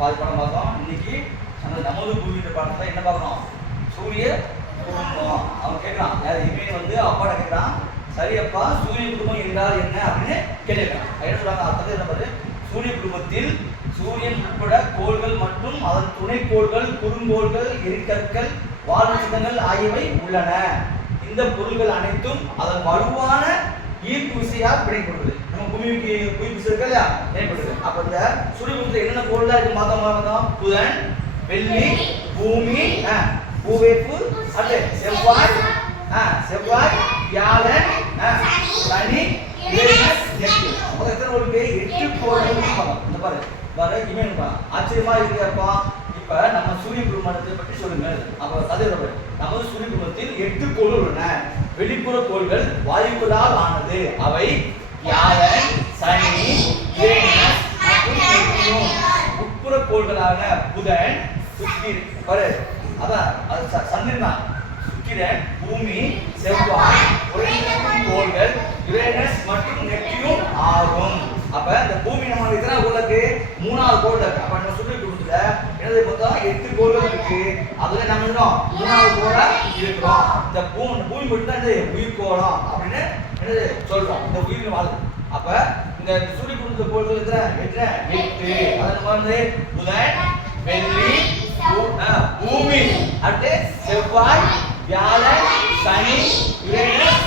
பாதி படம் பார்த்தோம். இன்னைக்கு நமது பூமின்ற பாடத்தில் என்ன பார்க்கணும்? சூரிய குடும்பம். அவன் கேட்குறான், யார் இவன் வந்து அப்பாட்ட கேட்குறான், சரி அப்பா சூரிய குடும்பம் என்றால் என்ன அப்படின்னு கேட்கிறான். என்ன சொல்றாங்க? அர்த்தத்தை என்ன பாரு, சூரிய குடும்பத்தில் சூரியன் உட்பட கோள்கள் மற்றும் அதன் துணைக்கோள்கள், குறுங்கோள்கள், எரிக்கற்கள், வால்நட்சத்திரங்கள் ஆகியவை உள்ளன. இந்த பொருள்கள் அனைத்தும் அதன் வலுவான ஈர்ப்பு விசையால் பிணைப்படுது. நம்ம பூமிக்கு ஈர்ப்பு விசை இருக்கா இல்லையா, பிணைப்படுது. அப்ப இந்த சூரிய குடும்பத்தில் என்னென்ன பொருளா இருக்கு பார்த்தோம்? புதன், வெள்ளி, பூமி, பூவேப்பு, அது செவ்வாய், வியாழன், சனி, நெப்டியூன். மொத்தம் எத்தனை கோள்கள்? 8 கோள்கள் பார்க்கணும். இந்த பாரு பாரு இவன் ஆச்சரியமா இருக்கப்பா. இப்ப நம்ம சூரிய குடும்பத்தை பற்றி சொல்லுங்க. அப்ப அதே நமது சூரிய குடும்பத்தில் 8 கோள்கள் உள்ளன. வெளிப்புற கோள்கள் வாயுக்களால் ஆனது. அவை வியாழன், சனி, யுரேனஸ் மற்றும் நெப்டியூன். உட்புற கோள்களான புதன், சுக்கிரன், பாரு அதான் அது சந்திரன் தான், சுக்கிரன், பூமி, செவ்வாய், கோள்கள் யுரேனஸ் மற்றும் நெப்டியூன் ஆகும். அப்ப இந்த பூமி நம்ம எத்தனை கோள் இருக்கு? 3வது கோள் இருக்கு. அப்ப நம்ம சூரிய குடும்பத்துல என்னது மொத்தம் 8 கோள்கள் இருக்கு. அதுல நம்ம இன்னும் 3வது கோளா இருக்கிறோம். இந்த பூமி மட்டும் தான் உயிர்கோளம் அப்படின்னு என்னது சொல்றோம். இந்த உயிர் வாழுது. அப்ப இந்த சூரிய குடும்பத்துல கோள்கள் எத்தனை? 8. அது நம்ம வந்து புதன், வெள்ளி, பூமி, அடுத்து செவ்வாய், வியாழன், சனி, யுரேனஸ்,